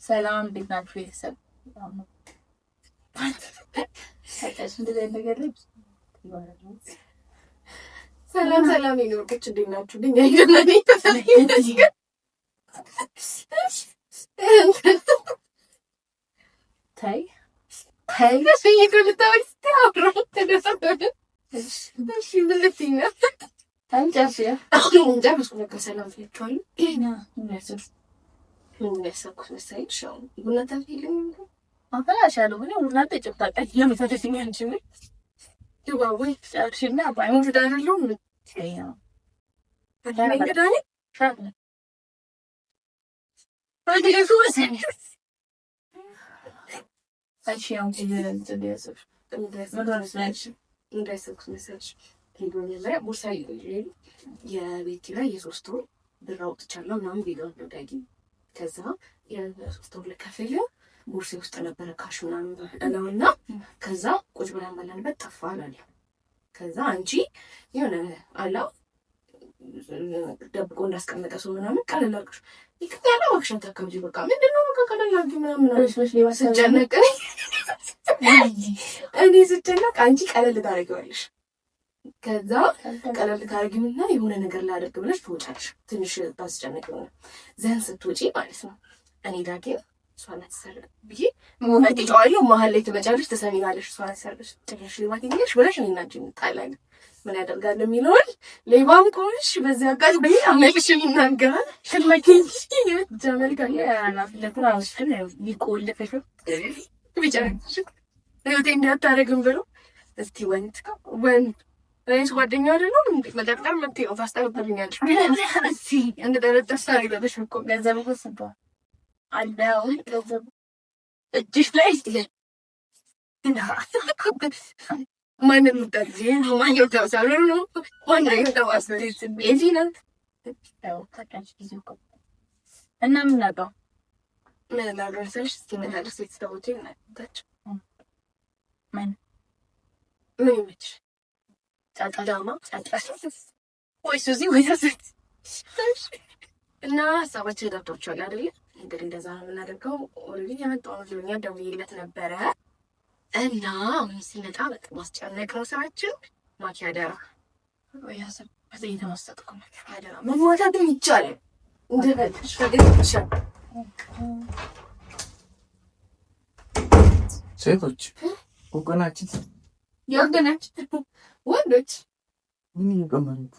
ሰላም እንዴት ናችሁ ቤተሰብ? ሰላም ሰላም ይኖርኩች እንዴት ናችሁ? ታይ የቤት ኪራይ የ3 ወር ብር አውጥቻለሁ ምናምን ቢለው ነው ዳጊ። ከዛ የ3 ወር ልከፍል ቦርሴ ውስጥ ነበረ ካሽ ምናምን እና ከዛ ቁጭ ብለን ባለንበት ጠፋ አላለ። ከዛ አንቺ የሆነ አላው ደብቆ እንዳስቀመጠ ሰው ምናምን ቀለል አድርገሽ ይከታላ ማክሽን ተከምጂ በቃ ምንድነው በቃ ቀለል አድርጊ ምናምን ስጨነቅ እኔ ስጨነቅ አንቺ ቀለል ታደርጊዋለሽ። ከዛ ቀለል ታደርጊውና የሆነ ነገር ላደርግ ብለሽ ትወጫለሽ። ትንሽ ታስጨነቅ ይሆናል። ዘን ስትወጪ ማለት ነው እኔ ዳጊ እሷን አትሰርቅ ብዬ ሞመጥጫዋለሁ። መሀል ላይ ትመጫለሽ፣ ትሰሚናለሽ። እሷን አትሰርቅሽ ትንሽ ሌባት እንግሊሽ ብለሽ እኔ እና አንቺ እንጣላለን። ምን ያደርጋል የሚለውን ሌባም ከሆንሽ በዚህ አጋዝ በይ አመልሽኝ እናንገራ ሽልማኪንሽ ጀመልካኝ አናፍለቱን አውስትን ይቆልፈሽ ቢጨርሽ ለውጤ እንዳታረግም ብሎ እስቲ ወንት እኔስ ጓደኛው አይደለም እንዴ መደርደር መብቴ ነው። ታስጠብብኛለሽ እሺ እንደደረደስ ታሪለሽ እኮ ገንዘብ ወሰደ አለው ገንዘብ እጅሽ ላይ እና ማንም ታጂ ማየው ታሳሉ ነው ማንም ታዋስለ እዚህ ነው ያው ታካች ጊዜው እኮ እና ምን ነው ምን ላደርሰሽ እስኪመጣልሽ ቤተሰቦቼ ናቸው ምን ይመች ጫጫማ ወይ ሱዚ ወይ ዛት እና ሀሳባችን ገብቷችኋል አይደል? እንግዲህ እንደዛ ነው የምናደርገው። ኦልሬዲ የመጣው ልጅኛ ደውዬለት ነበረ እና ምን ሲመጣ በጣም ማስጨነቅ ነው ስራችን። ማኪያደራ ወይ ሀሳብ በዚህ የተመሰጥኩ ማኪያደራ መሞታትም ይቻላል እንደፈለግሽ ፈገግሽ ሴቶች ወገናችን ያገናችን ወንዶች ምን ይቀመጡ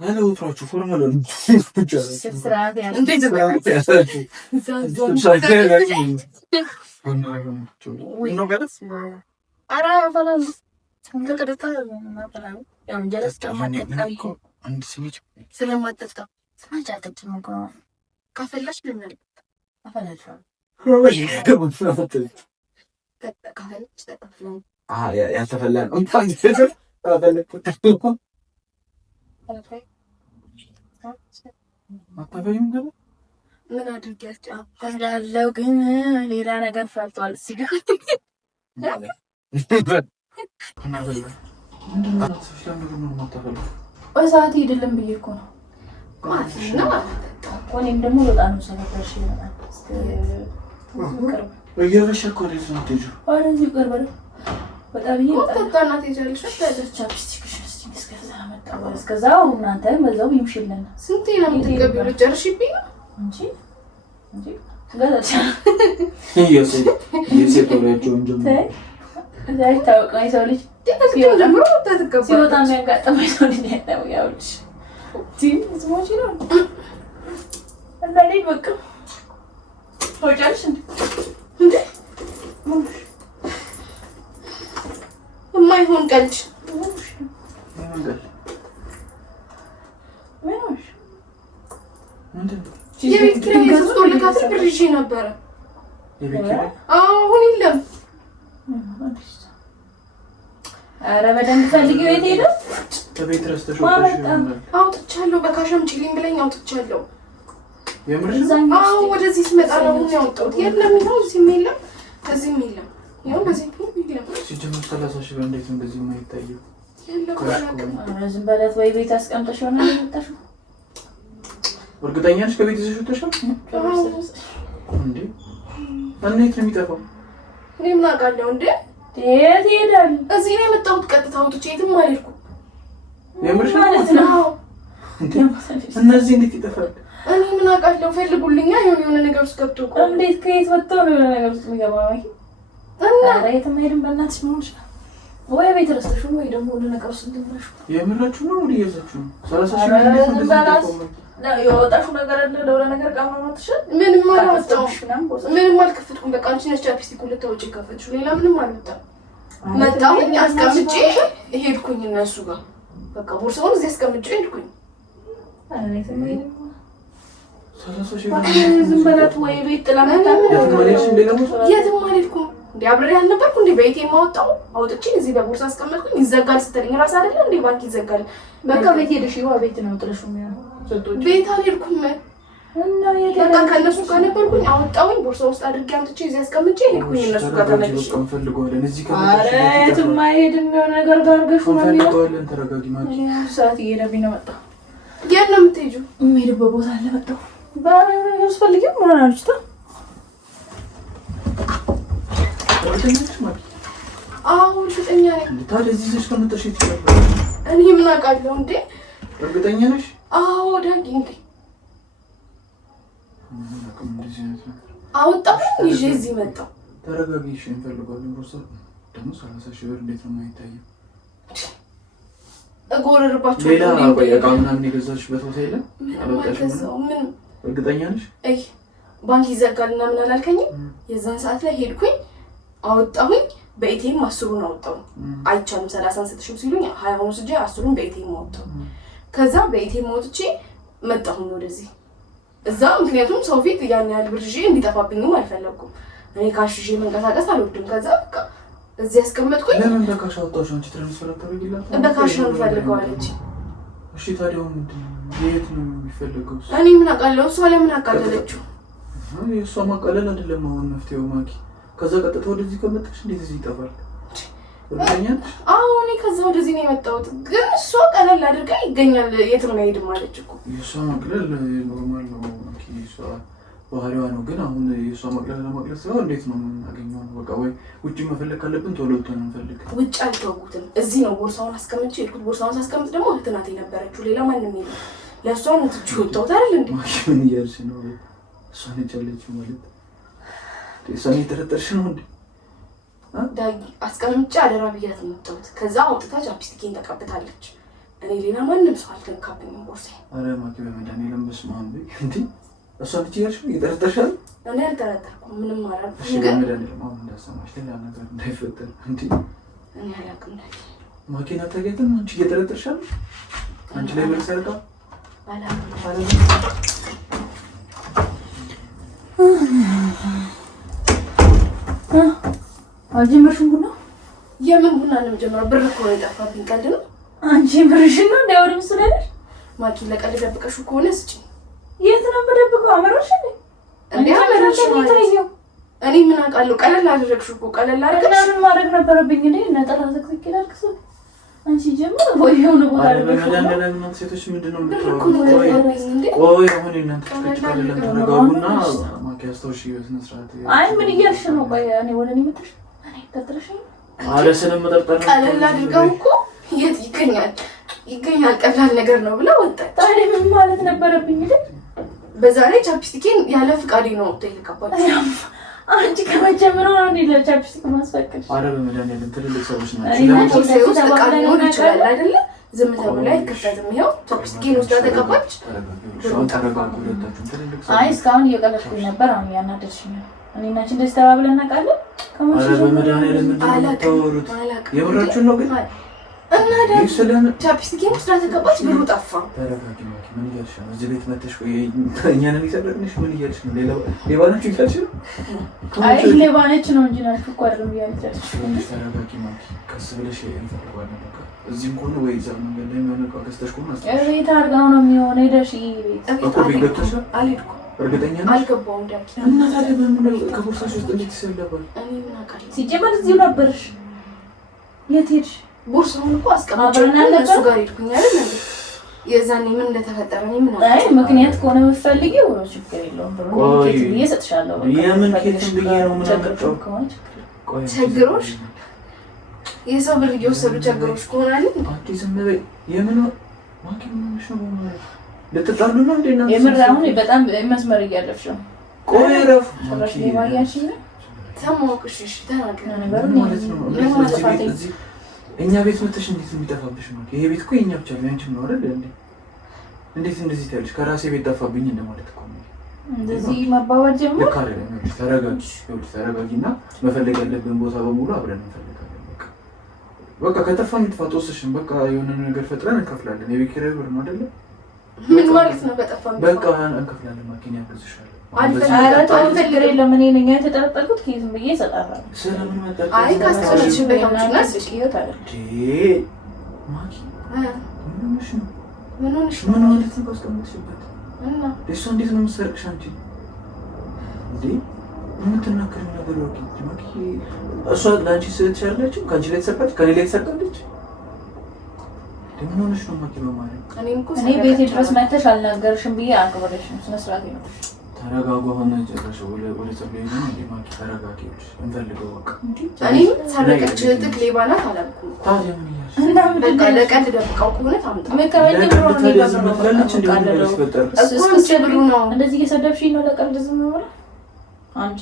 ወጥራችሁ ፎርማል ነው ስራት ያን እንዴ ነው ገለጽ አራ ፈላል ተቀደታ ማፈላል ያው እንጀራስ ተማጣጣልኩ አንድ ሲሚች ስለማጠጣ ስማጫተች ነው ካፈላሽ ብለናል አፈላልሽ ያልተፈላ ነው እንኳን አታበይም ገና ምን አድርጊያቸው እንዳለው ግን ሌላ ነገር ፈልቷል። ሲጋ ሰዓት አይደለም ብዬ እኮ ነው እኔም ደግሞ በጣም ነው ሰለፈሽ ይመጣል እየመሸ እኮ ነው የምትሄጂው። ወደዚህ ቅርብ ነው በጣም በጣም ትሄጃለሽ። ቻፕስቲክሽ እስከዛው እናንተ በዛው ይምሽልን። ስንቴ ነው የምትገቢው? ልጨርሽብኝ ነው እንጂ ገለጻ አይታወቅም። የሰው ልጅ ሲወጣ የሚያጋጥመው የሰው ልጅ አይታወቅም። ያውልሽ ስሞች ነው እና በቃ ተወጫለሽ እንዴ የማይሆን ቀልድ የቤት ኪራይ የሶስት ወር ልከፍል ብር ይዤ ነበረ። አሁን የለም ኧረ በደንብ ፈልጊው። የት ሄደ? በቤት ረስተሽ ወጥተሽ አውጥቻለሁ። በካሻም ቺሊን ብለኝ አውጥቻለሁ። የምርሽ? አዎ ወደዚህ ስመጣ ነው ያወጣሁት። የለም ነው እዚህም የለም እዚህም የለም። ያው በዚህ የለም። ሲጀምር 30 ሺህ ብር እንዴት እንደዚህ የማይታየው? ዝም በላት። ወይ ቤት አስቀምጠሽ ሆነ የመጣሽው? እርግጠኛ ነሽ ከቤት ይዘሽ ወጥተሻል እንዴ? እንዴት ነው የሚጠፋው? እኔ ምን አውቃለሁ እንዴ? የት ይሄዳል? እዚህ ነው የመጣሁት። ቀጥታ አውጥቼ የትም አልሄድኩም። የምርሽ ማለት ነው? እነዚህ እንዴት ይጠፋል? እኔ ምን አውቃለሁ? ፈልጉልኛ። የሆነ ነገር ውስጥ ገብቶ እኮ። እንዴት ከየት ወጥቶ ነው የሆነ ነገር ውስጥ የሚገባው? እና የትም አይሄድም። በእናትሽ መሆን ይችላል ወይ ቤት ረስተሽ ወይ ደግሞ ወደ ነገር ውስጥ እንደምረሽ። የምራችሁ ነው? ወደ ይያዛችሁ ነው 30 ሺህ ብር እንዴት እንደዚህ ነው የወጣሽው ነገር አለ? ለወደ ነገር ቀማማትሽ ምንም አላወጣሁም። ምንም አልከፈትኩም። በቃ አንቺ ነሽ ቻፕስቲክ ሁለት ወጪ ከፈትሽ። ሌላ ምንም አልወጣም። መጣሁኝ፣ አስቀምጬ ሄድኩኝ እነሱ ጋር። በቃ ቦርሳውን እዚህ አስቀምጬ ሄድኩኝ። ዝም በላት። ወይ ቤት ጥላ መጣ። የትም አልሄድኩም። እንዴ አብሬ አልነበርኩ እንዴ? በቤቴ የማወጣው አውጥቼ እዚህ በቦርሳ አስቀመጥኩኝ። ይዘጋል ስትለኝ እራስ አይደለ እንዴ ባንክ ይዘጋል። በቃ ቤት ሄደሽ ይዋ ቤት ነው ጥለሽው የሚሆነው። ቤት አልሄድኩም እና በቃ ከእነሱ ጋር ነበርኩኝ። አወጣሁኝ፣ ቦርሳ ውስጥ አድርጌ አምጥቼ እዚህ አስቀምጬ ሄድኩኝ እነሱ ጋር ተመልሼ። ኧረ የትም አይሄድም። የሆነ ነገር ጋር አድርገሽው ነው የሚሆነው። ተረጋጊ ማለት ሰዓት እየሄደብኝ ነው። መጣሁ። የት ነው የምትሄጂው? የምሄድበት ቦታ አለ። መጣሁ። ባያስፈልግም ምን አልችታ አዎ እርግጠኛ ነኝ። ታዲያ እዚህ ይዘሽ ከመጣሽ ይችላል። እኔ ምን አውቃለሁ እንዴ? እርግጠኛ ነሽ? አዎ ዳጊ እንዴ አወጣሁኝ ይዤ እዚህ መጣሁ። ተረጋጊ። እሺ እንፈልጋለን። ቦርሳ ደግሞ 30 ሺህ ብር እንዴት ነው የማይታየው? እጎረርባቸው። ሌላ እቃ ምናምን የገዛሽበት ቦታ የለም? ምን እርግጠኛ ነሽ? አይ ባንክ ይዘጋል እና ምን አላልከኝም? የዛን ሰዓት ላይ ሄድኩኝ አወጣሁኝ። በኤቲኤም 10ሩን አወጣሁ። አይቻልም 30 ሰጥሽው ሲሉኝ 20 ወስጄ 10ሩን በኤቲኤም አወጣሁ። ከዛ በኤቲኤም ወጥቼ መጣሁኝ ወደዚህ እዛ። ምክንያቱም ሰው ፊት ያን ያህል ብር ይዤ እንዲጠፋብኝም አልፈለኩም። እኔ ካሽ ይዤ መንቀሳቀስ አልወድም። ከዛ በቃ እዚህ ያስቀመጥኩኝ። ለምን በካሽ አወጣሽ? አንቺ ትራንስፈር አታደርጊላት? በካሽ ነው የምፈልገው አለች። እሺ ታዲያ ምንድን ነው የት ነው የሚፈልገው? እኔ ምን አውቃለሁ? እሷ ለምን አቃለለችው? እሷ ማቃለል አይደለም አሁን መፍትሄው ማኪ። ከዛ ቀጥታ ወደዚህ ከመጣሽ እንዴት እዚህ ይጠፋል? እርግጠኛ ነሽ? አዎ እኔ ከዛ ወደዚህ ነው የመጣሁት። ግን እሷ ቀለል አድርጋ ይገኛል የት ነው የሄድም አለች እኮ። የእሷ ማቅለል ኖርማል ነው ማኪ፣ እሷ ባህሪዋ ነው። ግን አሁን የእሷ ማቅለል ለማቅለል ሳይሆን እንዴት ነው የምናገኘው? በቃ ወይ ውጭ መፈለግ ካለብን ቶሎ ወጥተን እንፈልግ። ውጭ አልተወጉትም። እዚህ ነው ቦርሳውን አስቀምጬ ሄድኩት። ቦርሳውን ሳስቀምጥ ደግሞ እህት ናት የነበረችው፣ ሌላ ማንም የለም። ለእሷ ነው ትቼ ወጣሁት አይደል እንዴ? ማኪ ምን እያልሽ ነው? እሷ ነች ያለችው ማለት እሷን እየጠረጠርሽ ነው እንዴ? ዳጊ አስቀምጬ አደራ ብያት መጣሁት። ከዛ አውጥታ ቻፕስቲኬን ተቀብታለች። እኔ ሌላ ማንም ሰው አልተንካብኝም ቦርሳዬ። ኧረ ማኪ በመድኃኒዓለም በስመ አብ እንዴ! እሷ ነች እያልሽ ነው? እየጠረጠርሽ አይደል? እኔ አልጠረጠርኩም፣ ምንም አላልኩም። እሺ በመድኃኒዓለም አሁን እንዳሰማሽ ሌላ ነገር እንዳይፈጠር እንዴ። እኔ አላውቅም ዳጊ። ማኪን አታውቂያትም? አንቺ እየጠረጠርሽ አይደል? አንቺ ላይ ብር ሰርቃ አላውቅም። አልጀመርሽም ቡና? የምን ቡና ነው የምጀምረው? ብር እኮ ነው የጠፋብኝ። ቀልድ ነው። አንቺ ብርሽን ነው እንዳይወድ ምስለሽ ማኪ። ለቀልድ ደብቀሽው ከሆነ ስጪ። የት ነው የምደብቀው? አመረሽ እንዴ? እንዴ አመረሽ ነው። እኔ ምን አውቃለሁ? ቀለል አደረግሽው እኮ። ቀለል አድርገሽ እና ምን ማድረግ ነበረብኝ እንዴ? ነጠላ ዘግዝቄ ላልክስ አንቺ ጀምር ወይ የሆነ ቦታ አደረግሽ። በመድኃኒዓለም እናንተ ሴቶች ምንድነው የምትለው? ቆይ አሁን እናንተ ትከታተላላችሁ። ተረጋጉና ማኪ አስተውሽ በስነ ስርዓት። አይ ምን እያልሽ ነው? ቆይ እኔ ወደ እኔ መጥተሽ እኔ ተጥረሽ አረ ስለምጠርጠር ነው። ቀለል አድርገው እኮ የት ይገኛል ቀላል ነገር ነው ብላ ወጣች። ታዲያ ምን ማለት ነበረብኝ እንዴ? በዛ ላይ ቻፕስቲኬን ያለ ፍቃዴ ነው ተይልካባች። አንቺ ከመጀመሪያው ነው እንዴ ለቻፕስቲክ ማስፈቀድሽ? አረ በመድኃኒዓለም ትልልቅ ሰዎች ናቸው። ለምን ውስጥ ቃል ሊሆን ይችላል አይደለ? ዝም ተብሎ አይከፈትም። ይኸው ቻፕስቲኬን ወስዳ ተቀባች። አይ እስካሁን እየቀለድኩኝ ነበር። አሁን ያናደድሽኝ። እኔ እና አንቺ እንደዚህ ተባብለን እናውቃለን? አረ በመድኃኒዓለም ምንድን ነው የምታወሩት? የምራችሁን ነው? ግን እና ደግሞ ቻፕስቲክ ስለተቀባች ብሩ ጠፋ። ተረጋጊ ማኪ። ምን እያልሽ ነው? እዚህ ቤት መተሽ ወይ እኛን የሚሰለጥንሽ ምን እያልሽ ነው? ሌባ ናችሁ እያልሽ ነው? አይ ሌባ ነች ነው እንጂ ናችሁ እኮ አይደለም እያልሽ። ተረጋጊ ማኪ። ቀስ ብለሽ እንፈልገዋለን። በቃ እዚህም ከሆነ ወይ እዛ መንገድ ላይ የሚሆነ እቃ ገዝተሽ ከሆነ ቤት አድርጋው ነው የሚሆነው። ሄደሽ እኮ ቤት ገብተሻል? አልሄድኩም። እርግጠኛ ነሽ? አልገባሁም። ዳኪ እና ታዲያ በምን ከቦርሳሽ ውስጥ እንዴት ይሰለባል? እኔ ምን አውቃለሁ? ሲጀመር እዚሁ ነበርሽ። የት ሄድሽ? ቦርሳውን እኮ አስቀምጬው እሱ ጋር ሄድኩኝ አይደል እንዴ? የዛኔ ምን እንደተፈጠረ እኔ ምን አውቃለሁ? አይ ምክንያት ከሆነ የምትፈልጊው ችግር የለውም። ኬት ብዬ እሰጥሻለሁ። የምን ኬት ብዬ ነው የምናመጣው? ቸግሮሽ የሰው ብር እየወሰዱ ቸግሮሽ ከሆነ አይደል? አዲስ ምበይ የምን ማኪ ምንሽ ነው ማለት ለተጣሉ ነው እንዴ? ነው የምር አሁን በጣም መስመር እያለፍሽ ነው። ቆይ ረፍ ጭራሽ ሌባያሽ ነው። ተማውቅሽ እሺ ተናገር ነገር ማለት ነው። እኛ ቤት መተሽ እንዴት የሚጠፋብሽ ነው? ይሄ ቤት እኮ የኛ ብቻ ነው፣ ያንቺም ነው አይደል እንዴ? እንዴት እንደዚህ ታያለሽ? ከራሴ ቤት ጠፋብኝ እንደማለት እኮ ነው። እንደዚህ ማባባል ጀምሮ ተረጋጊና መፈለግ ያለብን ቦታ በሙሉ አብረን እንፈልጋለን። በቃ ከጠፋን ይጥፋ ተወሰሽን። በቃ የሆነ ነገር ፈጥረን እንከፍላለን። የቤት ኪራይ ብር ነው አይደለ? ምን ማለት ነው? ከጠፋን በቃ እንከፍላለን። ማኪና ያግዝሻል። አልፈልግም። ለምን እኔ የተጠረጠርኩት ኪዝም ብዬ እሰጣለሁ። ስለምን መጣ? አይ ካስተካከልሽ በቃውና ስኪዮት አይደል ማኪ ምን ሆነሽ ምን ማለት ነው? ካስቀምጥሽበት እና እሷ እንዴት ነው የምትሰርቅሽ? አንቺ እንዴ የምትናገሪው ነገር ነው ማኪ። እሷ ለአንቺ ስትሻለች ከአንቺ ላይ ተሰርቃለች፣ ከኔ ላይ ተሰርቃለች። ምን ሆነሽ ነው ማኪ? በማለት እኔ ቤቴ ድረስ መተሽ አልናገርሽም ብዬ አክብሬሽ ነው። ስነ ስርዓት ነው። ተረጋጋ። ሆነ ጨረሽ ወደ ጸበይ ነው እንዴ ማኪ? ተረጋጊዎች እንፈልገው በቃ። እኔ ሰረቀች ጥቅ ሌባ ናት አላልኩም። ታዲያ ምን ያልሽ? እና በቃ ለቀልድ ደብቀው ከሆነ ታምጣ መከረኝ ብሎ ነው እንደዚህ እየሰደብሽኝ ነው። ለቀልድ ዝም ብሎ አንቺ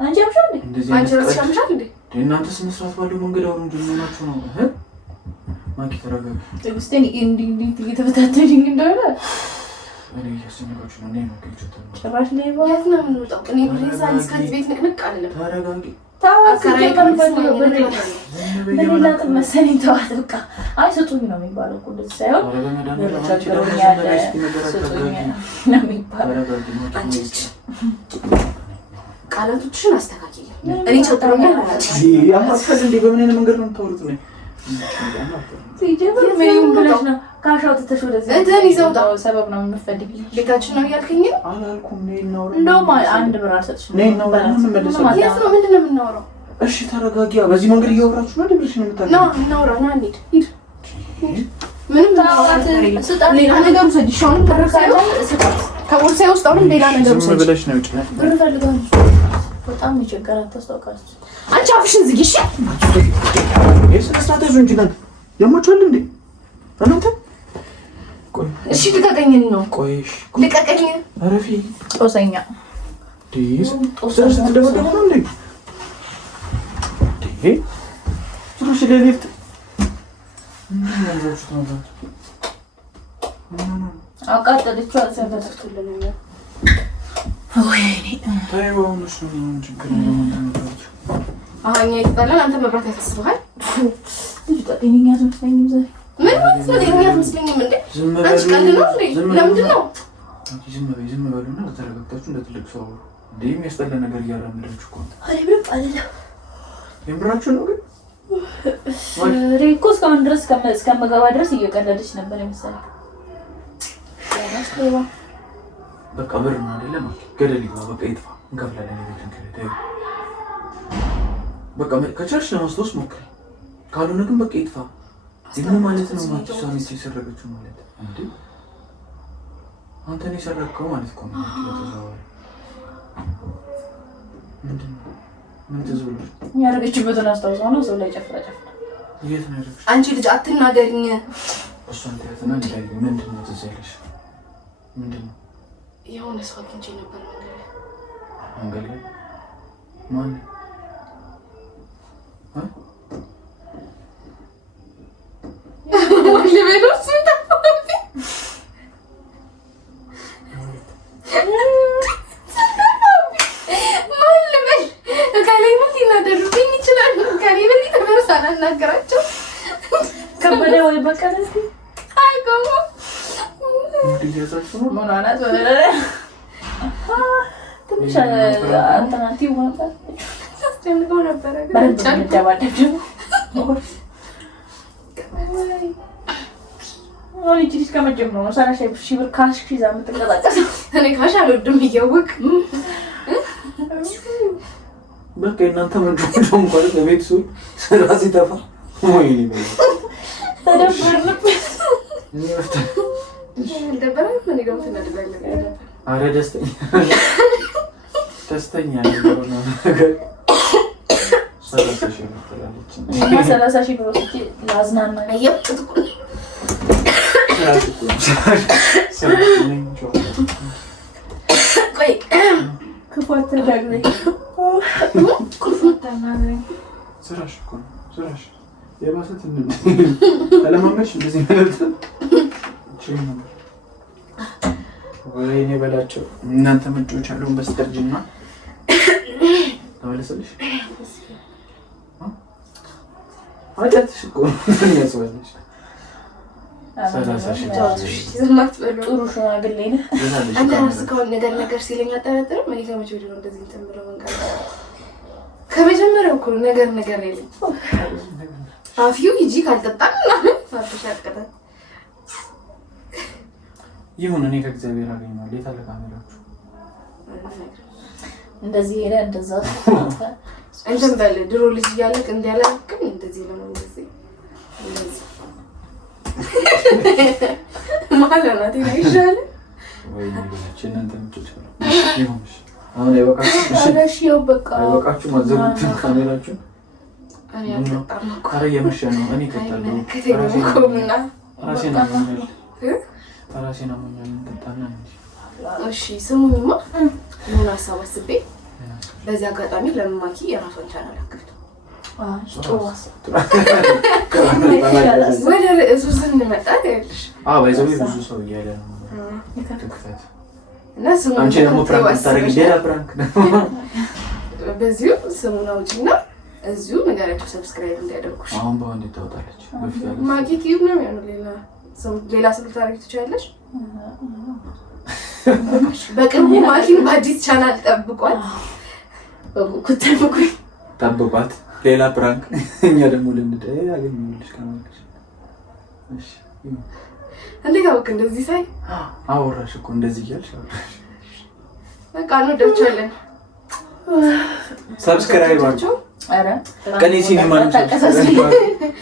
አምሻል አንቺ ራስሽ አምሻል እንዴ? እናንተ ስነ ስርዓት ባለው መንገድ አሁን እንደምናችሁ ነው። ማኪ ተረጋጋ። ትግስቴን እንዲህ እየተበታተልኝ እንደሆነ እኔ እያስጨነቃችሁ ነው። እኔ ነው ከልጆት ጭራሽ ሌባ የት ነው የምንወጣው? እኔ ብሬዛ እስከዚህ ቤት ንቅንቅ አይደለም። ተረጋጊ። በሌላት መሰለኝ ተዋት በቃ። አይ ስጡኝ ነው የሚባለው እኮ እንደዚህ ሳይሆን ቸግሮኛል ስጡኝ ነው የሚባለው። ቃላቶችሽን አስተካክል። እኔ ቸግሮኛል አማስፈል እንዴ? በምን አይነት መንገድ ነው የምታወሩት ነው? ሲጀምር ምን ብለሽ ነው ካሻው ተተሽ ወደዚህ እንትን ይዘውጣው ሰበብ ነው የምትፈልጊ? ቤታችን ነው እያልከኝ ነው? አላልኩም። ነይ እናውራ። እንደውም አንድ ብር አልሰጥሽም። ነይ እናውራ። ምን መልሰው? የት ነው? ምንድን ነው የምናወራው? እሺ ተረጋጊያ። በዚህ መንገድ እያወራችሁ ነው ደብርሽ ነው የምታውቁት? ና እናውራ። ና እንሂድ። ሂድ። ምንም ታዋት ስጣት። ሌላ ነገር ውሰድ። ሻውን ተረጋጋ። ስጣት። ከቦርሳዬ ውስጥ አሁንም ሌላ ነገር ውሰድ። ምን ብለሽ ነው ይችላል? ብር ፈልጋለሁ። በጣም የቸገራት ታስታውቃለች። አንቺ አፍሽን ዝጊ። እሺ የስነስርዓት እንጂ እናንተ ያማችኋል እንዴ? እናንተ ቆይ እሺ ልቀቀኝ ነው። ቆይ ልቀቀኝ። አረፊ ጦሰኛ ዲስ ጦሰኛ እንደወደደ ነው እንዴ? ዲ ትሩሽ ለሊፍት ምን ያዘውሽ ነው? አቃጠለችው አልሰበተክልኝ። ወይኔ ታይዋውንሽ ነው ችግር ነው። አሃኛ ይጣላል። አንተ መብራት ያስስብሃል። ልጅ ጤነኛ አትመስለኝም ዛሬ። ምን ማለት ነው? ጤነኛ አትመስለኝም እንዴ? አንቺ ቀልድ ነው እንዴ? ለምንድን ነው? ዝም በሉና ተረጋግታችሁ እንደ ትልቅ ሰው እንዴ የሚያስጠላ ነገር እያራመዳችሁ እኮ ነው። አይ ብር አለላ የምራችሁ ነው ግን ሪኮ እስካሁን ድረስ እስከምገባ ድረስ እየቀለደች ነበር የመሰለኝ። ያናስከባ በቃ ብር ነው አይደለም ገደል ይግባ። በቃ ይጥፋ። እንከፍላለን የቤቱን ኪራይ። በቃ ከቻልሽ ለማስታወስ ሞክሪ፣ ካልሆነ ግን በቃ ይጥፋ። ምን ማለት ነው? ማኪ ሳሚት የሰረቀችው ማለት እንዴ? አንተ ነው የሰረቀው ማለት እኮ ነው። ምንድን ነው? ምን ትዝ ብሎሽ? ያደረገችበትን አስታውሰው ነው ሰው ላይ ጨፍራ። የት ነው ያደረግሽ? አንቺ ልጅ አትናገሪኝ። እሷን ተያትና ንገሪ። ምንድን ነው ትዝ ያለሽ? ምንድን ነው? የሆነ ሰው አግኝቼ ነበር መንገድ ላይ። ማን? ከበደ ወይ በቀለ አይቆም እንዲያዛችሁ ነው ምን አናት ትንሽ አንተናቲው ነበር ታስጨንቀው ነበር ግን ጫንደባደብ አሁን እቺ ልጅ ከመጀመሩ ነው 30,000 ብር ካሽ ይዛ የምትንቀሳቀሰው። እኔ ካሽ አልወድም እያወቅ በቃ እናንተ ምንድነው እንኳን ለቤት ሱል ስራ ሲጠፋ ወይኔ ተደበርንበት እኔ ወጣ ደበረ ምን ይገርም ተናደባለ አረ ደስተኛ ነው ነገር 30,000 ብር ትላለች እና 30,000 ብር ወጥቼ ላዝናና እየጥቁ ቆይ ክፋት ተዳግለኝ ስራሽ እኮ ነው ስራሽ የባሰት ተለማመሽ እንደዚህ ማለት ነው ወይኔ በላቸው እናንተ ምንጮች አሉን በስተርጅና ተመለሰልሽ አጫትሽ እኮ ያስወልሽ 30,000 ዝማት በሉ ጥሩ ሽማግሌ ነህ አንተ ራስህ ነገር ሲለኝ አጠራጥርም እኔ ከመቼ ወዲህ ነው እንደዚህ ተምረው መንቀር ከመጀመሪያው እኮ ነገር የለም አፊው ይጂ ካልጠጣና ታጥሻቀተ ይሁን እኔ ከእግዚአብሔር አገኘዋለሁ የታለ ካሜራችሁ እንደዚህ ሄደ እንደዛ አንተም በል ድሮ ልጅ እያለቅ እንዲያላቅም እንደዚህ ነው እንደዚህ ማለናት ይሻላል ወይ ልጅ እናንተ ምትጭ ይሁንሽ አሁን አይበቃችሁ እሺ ያው በቃ አይበቃችሁ ማዘሩት ካሜራችሁ እኔ አጣጣም እኮ አረ የመሸ ነው እኔ ከታለው ራሴን አሞኛል እንጠጣና እንጂ እሺ ስሙኝማ ምን ሀሳብ አስቤ በዚህ አጋጣሚ ለማኪ የራሷን ቻናል አከፍቶ ጮዋስ ወደ ርዕሱ ስንመጣ ያለሽ ባይዘው ብዙ ሰው እያለ ነው ትክፈት እና ስሙ አንቺ ደግሞ ፕራንክ ታደርጊ ሌላ ፕራንክ ነው በዚሁ ስሙን አውጪና እዚሁ ነገራችሁ ሰብስክራይብ እንዲያደርጉሽ አሁን በወንድ ታወጣለች በፊት ያለ ማኪ ቲዩብ ነው ያለው ሌላ ስም ታደርጊ ትችላለሽ በቅርቡ ማኪን በአዲስ ቻናል ጠብቋት ጠብቋት ሌላ ፕራንክ እኛ ደግሞ ልንደይ አገኘሁልሽ ከማለሽ እሺ እንዴት አውቅ እንደዚህ ሳይ አወራሽ እኮ እንደዚህ እያልሽ አወራሽ በቃ ነው ደውቻለን ሰብስክራይብ አድርጉ አረ ቀኔ ሲኒማን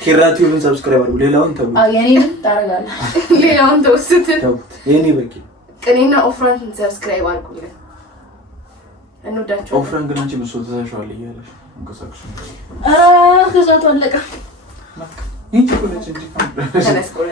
ኪራቲውን ሰብስክራይብ አድርጉ ሌላውን ተው የኔንም ታረጋለህ ሌላውን ተውስት ተውት የኔ በቂ ቀኔና ኦፍራን ሰብስክራይብ አድርጉልን እንወዳቸው ኦፍራን ግን አንቺ ብሶ ተዛሻል እያለሽ እንቀሳቅሽ ከዛቱ አለቀ ይቺ ኮለች እንጂ ተነስቆለ